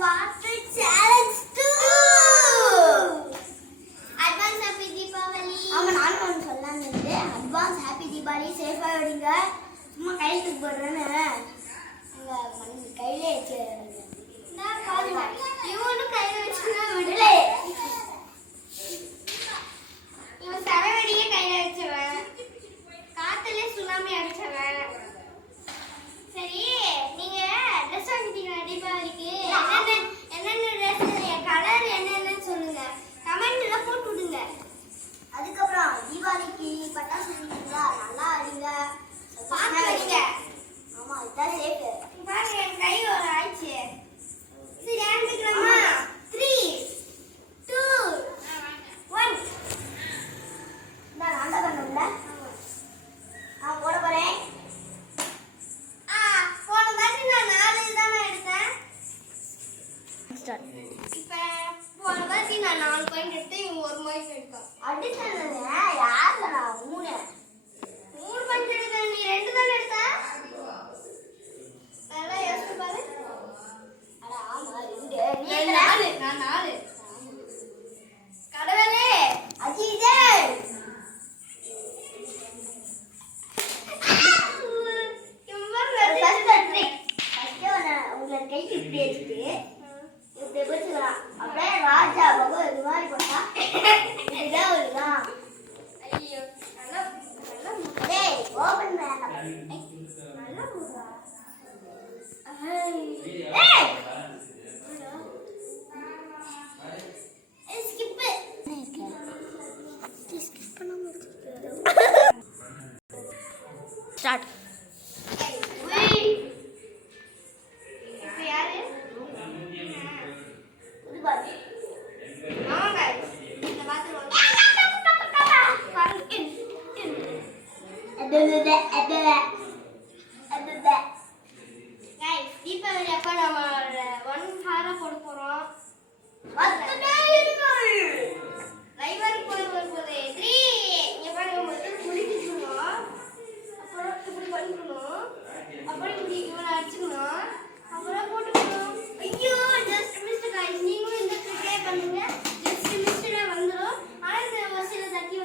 water challenge 2. Advance happy Deepavali. ஆமா நான் ஒன்னு சொல்லலாம் நினைச்சே. Advance happy Deepavali சேஃபா விடுங்க. சும்மா கையில தூக்கி போடுறேன்னு அங்க மணி கையிலே வச்சு நான் பாருங்க. இவனு கையில வச்சுனா விடல. இவன் சரவடியே கையில வச்சவன். காத்துல சுனாமி அடிச்சவன். சரி நீங்க Dress வாங்கிட்டீங்களா தீபாவளிக்கு? என்னென்ன Dress கலர் என்னென்னு சொல்லுங்க. கமெண்ட்ல போட்டு விடுங்க. அதுக்கப்புறம் தீபாவளிக்கு பட்டாசு வெடிக்கிறீங்களா? நல்லா அடிங்க. பாத்து அடிங்க. ஆமா இதான் சேஃப். பாருங்க என் கை ஒரு ஆயிச்சு. சரி ஆரம்பிக்கலாமா? 3 2 1 நான் பண்ணணும்ல. நான் போட போறேன். போன வாட்டி நான் 4 தான எடுத்தேன். இப்ப போன வாட்டி நான் 4 பாயிண்ட் எடுத்து இவன் 1 பாயிண்ட் எடுத்தான். அடிச்சனே யாரடா 3 பாயிண்ட் எடுத்த நீ 2 தான எடுத்த. நல்லா யோசிச்சு பாரு. அட ஆமா 2 நீ 4 நான் 4. கடவுளே அஜிதே கைக்கு இப்படி வச்சுட்டு இப்படி வச்சுக்கலாம். அப்படியே ராஜா பகவான் இது மாதிரி போட்டா இதுதான் வருதான். ஐயோ நல்லா டேய் ஓபன் வேண்டாம். நல்லா போடுறா. ஏய் ஸ்கிப் ஸ்கிப் பண்ணாம ஸ்டார்ட். தீபாவளி அப்ப நம்ம 1 ஹார போட போறோம். லைவர் போய் வரும்போது 3 இங்க பாருங்க முதல்ல குளிக்கணும். அப்புறம் இப்படி பண்ணிக்கணும். அப்புறம் இப்படி இவனை அடிச்சுக்கணும். அப்புறம் போட்டுக்கணும். ஐயோ ஜஸ்ட் மிஸ்ட் गाइस. நீங்களும் இந்த ட்ரிக்கே பண்ணுங்க. ஜஸ்ட் மிஸ்டா வந்துரும். ஆனா இந்த வசில தட்டி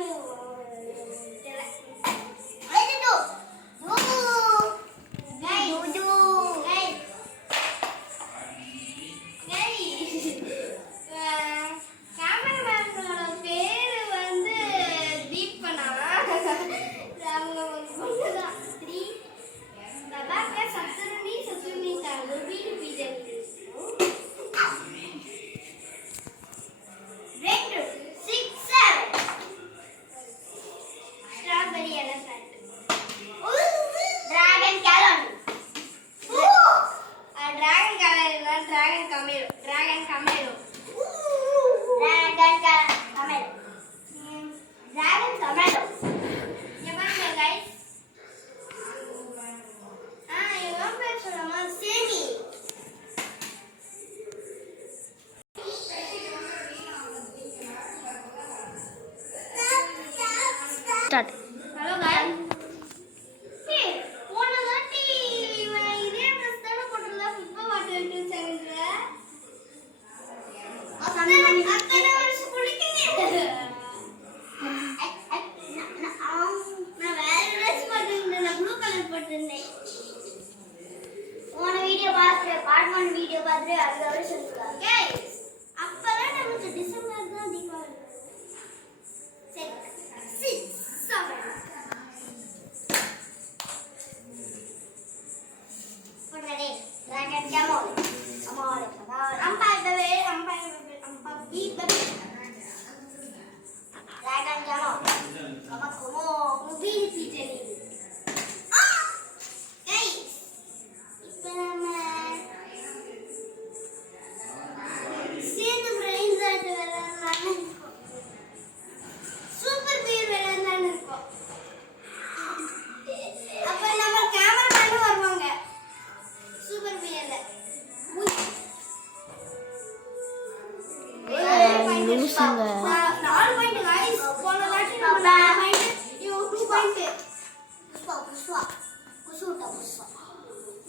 start. Hello guys. Hey, போன வாட்டி இதே Dress தான போட்டுறதா இப்ப வாட்டி எடுத்து வச்சாங்க. அத்தனை வருஷம் குளிக்கீங்க. நான் வேற Dress போட்டுருந்தேன். நான் ப்ளூ கலர் போட்டுருந்தேன். போன வீடியோ பார்த்து பார்ட் 1 வீடியோ பார்த்து அடுத்த வருஷம் சொல்லுங்க. गाइस, அப்பலாம் நமக்கு டிசம்பர் தான் தீபாவளி. சரி 6 7 Ready? Dragon camel. Amore. Umpire baby. Dragon camel. Como mobile pizzeria. Guys. Espérame. Siento brains at the Super beer விளையாடலாம்னு இருக்கோம். அப்ப நம்ம கேமராமேன் வருவாங்க. சூப்பர் பியர்ல. லூசுங்க. 4 point guys. போன வாட்டி நம்ம 4 பாயிண்ட். இது 2 பாயிண்ட். புஷ்பா. குசுட்டா புஷ்பா.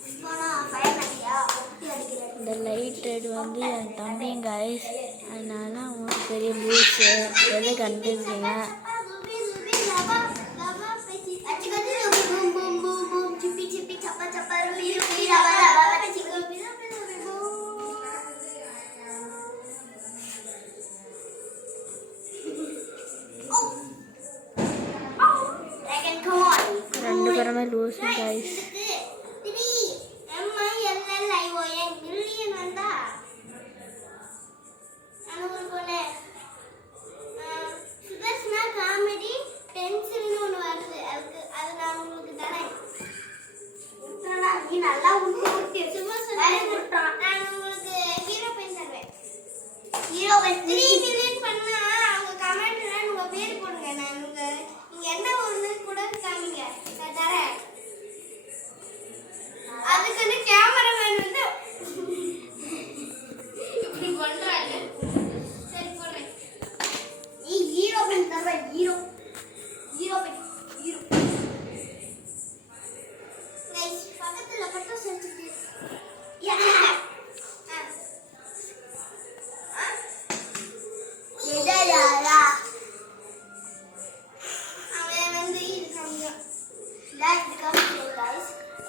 புஷ்பானா ஃபயர் பண்ணியா? ஒட்டி அடிக்கிற இந்த லைட் ரெட் வந்து என் தம்பிங்க ஐஸ், அதனால அவங்களுக்கு பெரிய பூஸ்ட்டு எதை கண்டுருக்கீங்க. ரெண்டு பேருமே லூசு கைஸ்.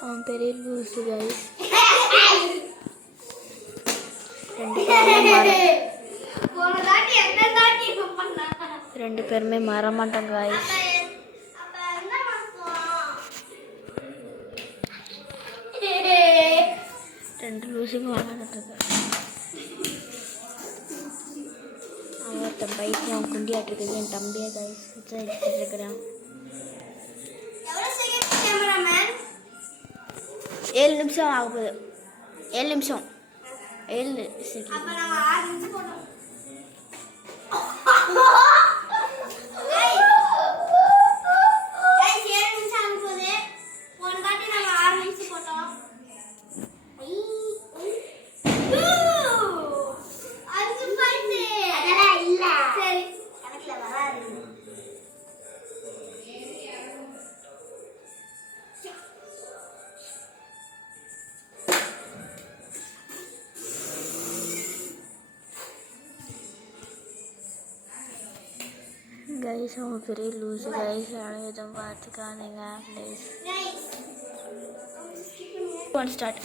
அவன் பெரிய லூசு கைஸ். ரெண்டு பேருமே மறமாட்டோம் கைஸ். ரெண்டு லூசுக்கு விளையாடுறது. அவன் பைக்கு அவன் குண்டியாட்டுருக்குது என் தம்பியை கைஸ் எடுத்துட்டு இருக்கிறான். 7 நிமிஷம் ஆக போகுது. 7 நிமிஷம் 7 செகண்ட். கைஸ் அவன் பெரிய லூஸு கைஸ். யாரும் எதுவும் பார்த்துக்காதீங்க ப்ளீஸ். One start.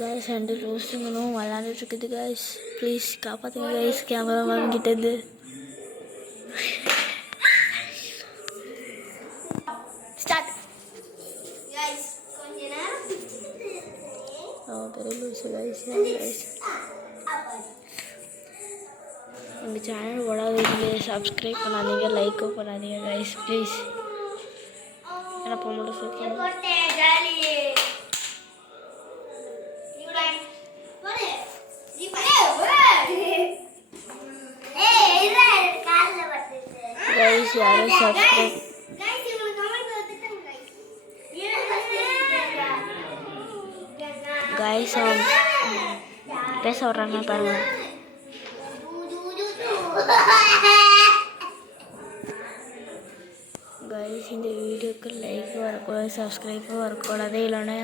கைஸ் ரெண்டு லூசுங்களும் விளாண்டுட்டு இருக்குது கைஸ். ப்ளீஸ் காப்பாற்றுங்க கைஸ் கேமரா வாங்கிட்டது. ஸ்டார்ட். பெரிய லூசு கைஸ். எங்கள் சேனல் ஓடாதீங்க, சப்ஸ்கிரைப் பண்ணாதீங்க, லைக்கும் பண்ணாதீங்க கைஸ் ப்ளீஸ். ஏன்னா போக முடியும். கைஸ் யாரும் சப்ஸ்கிரைப் கைஸ் அவன் பேச விட்றாங்க பாருங்க. கைஸ் இந்த வீடியோக்கு லைக் வரக்கூடாது, சப்ஸ்கிரைப்பும் வரக்கூடாது, இல்லைன்னா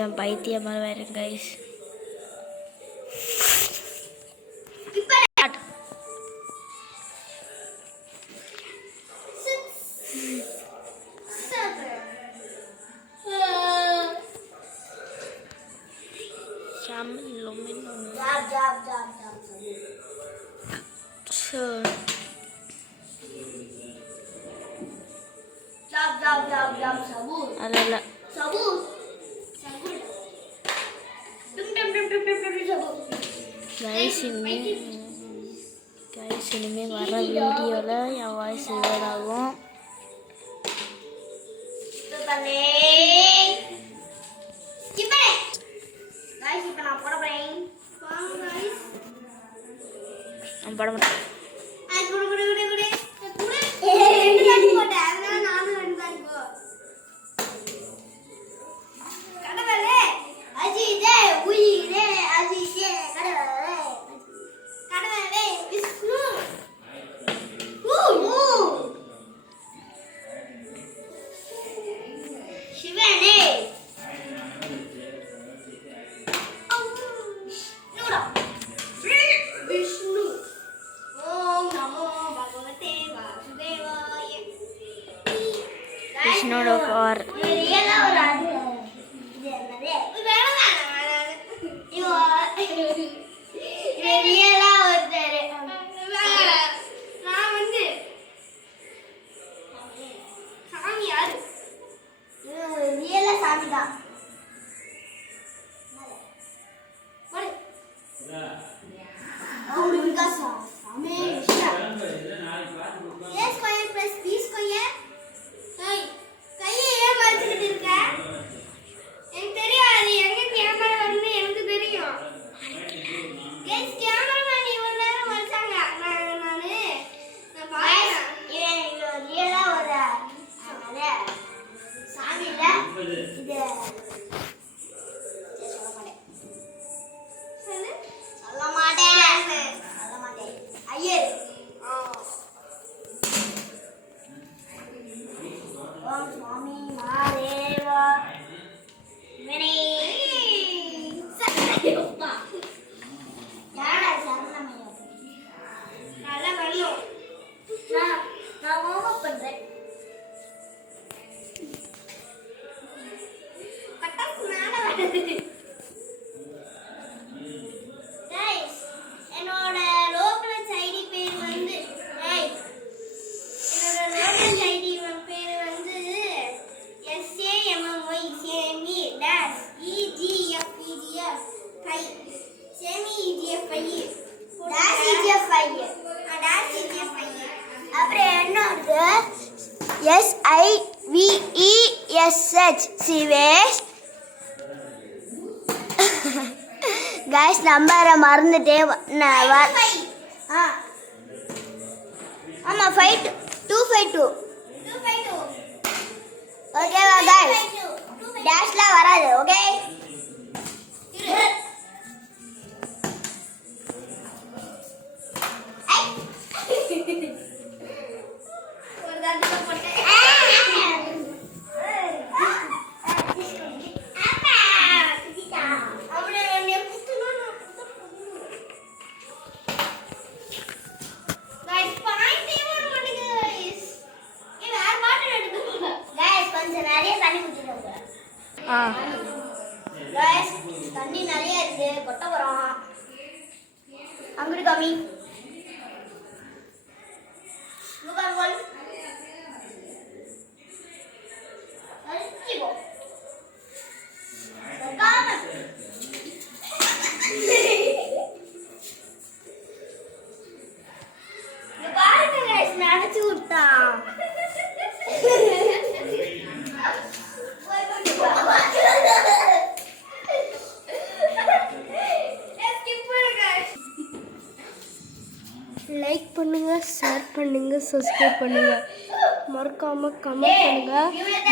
என் பைத்தியமாக வேறு கைஸ். Alala. Guys ini வர வீடியோல என் வாய்ஸ் ரிவர்ட் ஆகும். நான் போட மாட்டேன். கிருஷ்ணோட கார். ரியலா ஒரு ஆளு. இது என்னது? ரியலா ஒருத்தர். நான் வந்து சாமி யாரு? ரியலா சாமி தான். என்னோட லோக்கல் ஐடி பேர் வந்து SIVESH சிவேஷ். கைஸ் நம்பரை மறந்துட்டே ஆமாம் 252 ஓகேவா கைஸ்? டேஷ்லாம் வராது. ஓகே தண்ணி நிறைய இருக்கு, கொட்ட போறோம். அங்கிட்டு காமி நினைச்சு விட்டான். லைக் பண்ணுங்க, ஷேர் பண்ணுங்க, சப்ஸ்கிரைப் பண்ணுங்க, மறக்காம கமெண்ட் பண்ணுங்க,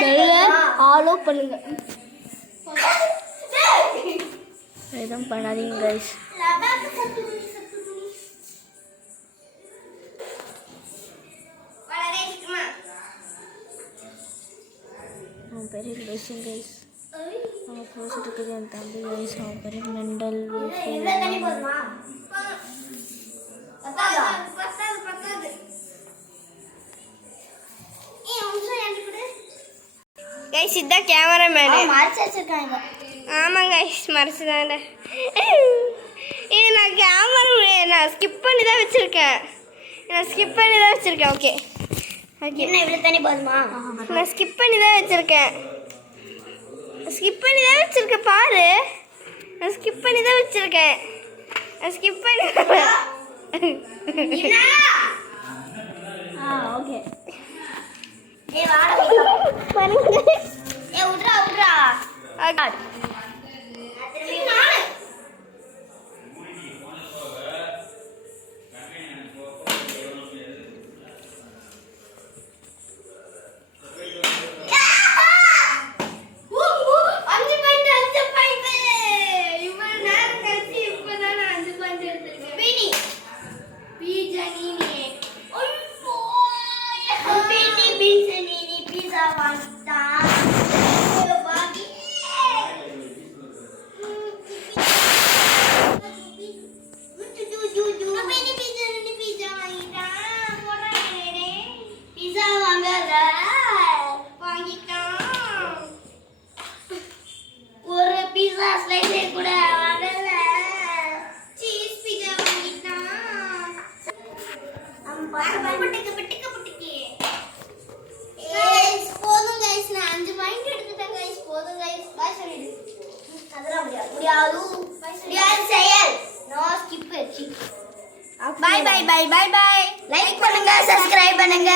பெல்ல ஆலோ பண்ணுங்க. எதுவும் பண்ணாதீங்க கைஸ். அவன் பெரிய ரிலேஷன் கைஸ். அவன் போசிட்டு இருக்குது என் தம்பி கைஸ். அவன் பெரிய மெண்டல். கைஸ் இதான் கேமராமேனு. மறைச்சு வச்சிருக்காங்க. ஆமாம் கைஸ் மறைச்சுதான்டா. இது நான் நான் ஸ்கிப் பண்ணி தான் வச்சுருக்கேன். Okay okay. என்ன இவ்வளோ தண்ணி போதுமா? நான் ஸ்கிப் பண்ணி தான் வச்சுருக்கேன். பாரு. நான் ஸ்கிப் பண்ணி தான் வச்சுருக்கேன். ஓகே. பை. லைக் பண்ணுங்க, சப்ஸ்கிரைப் பண்ணுங்க.